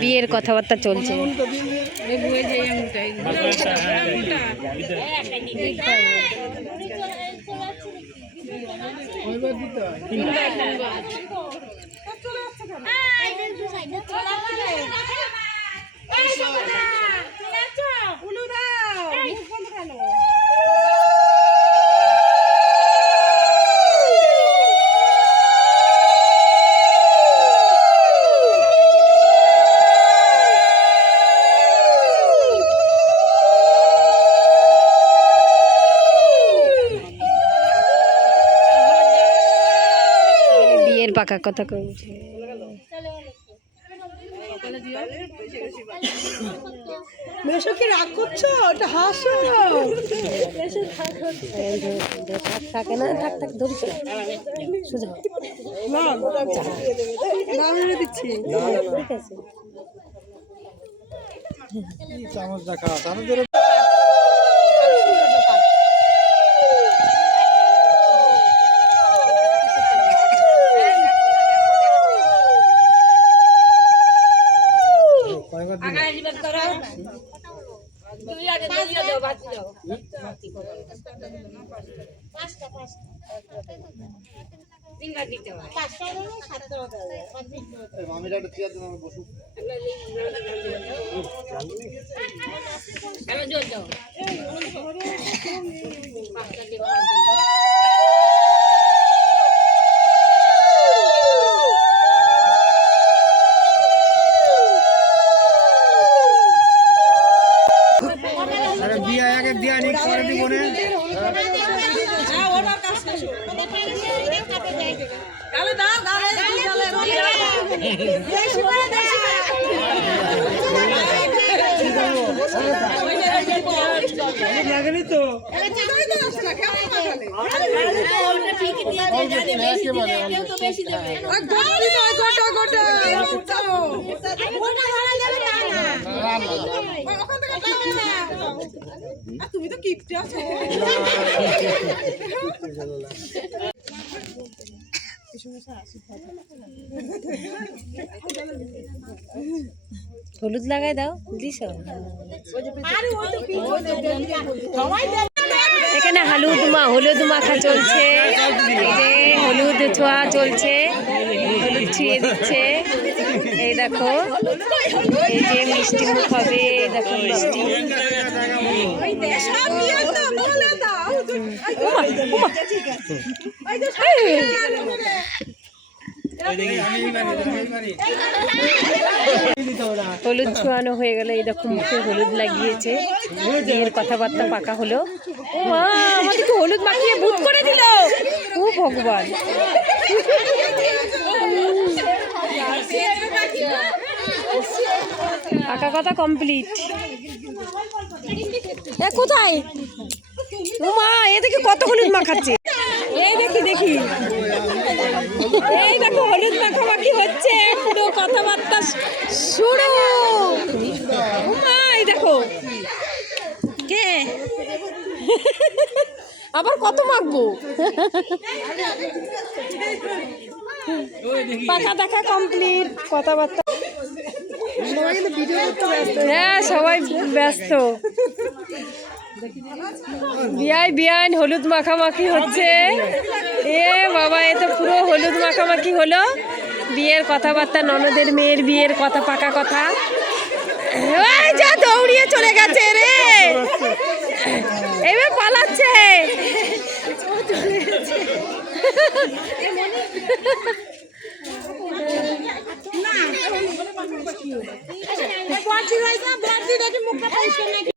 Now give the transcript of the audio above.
বিয়ের কথাবার্তা চলছে। পাকা কথা কইছে। মেশো কি রাগ করছো? এটা হাসো। থাকে না, থাক থাক ধরিস না, সোজা না মেরে দিচ্ছি। ঠিক আছে। চামচ দেখা তাদের বিয়া নিক করে দিব না। গালে দাও গালে লাগেনি তো তুমি তো কিপটে আছো। হলুদ লাগাই দাও, দিছ। এখানে হলুদ মাখা চলছে, এই যে হলুদ ছোঁয়া চলছে, হলুদ ছুঁয়ে দিচ্ছে। এই দেখো, এই যে মিষ্টি মুখ হবে, এই দেখো মিষ্টি। হলুদ ছোঁয়ানো হয়ে গেল, এই দেখো মুখে হলুদ লাগিয়েছে, বিয়ের কথাবার্তা পাকা হলো। মা আমাদেরকে হলুদ মাখিয়ে ভূত করে দিল, ও ভগবান। পাকা কথা কমপ্লিট। কোথায় ও মা, এ দেখি কত হলুদ মাখাচ্ছে। এই দেখি এই দেখো হলুদ মাখামাখি হচ্ছে, পুরো কথাবার্তা শুরু। মা এই দেখো, কে আবার কত মাখবো। পাকা দেখা কমপ্লিট, কথাবার্তা। হ্যাঁ সবাই ব্যস্ত। বিয়ান হলুদ মাখামাখি হচ্ছে। এ বাবা, এ তো পুরো হলুদ মাখামাখি হলো। বিয়ের কথাবার্তা, ননদের মেয়ের বিয়ের কথা, পাকা কথা। যা দৌড়িয়ে চলে গেছে রে, এবার পালাচ্ছে।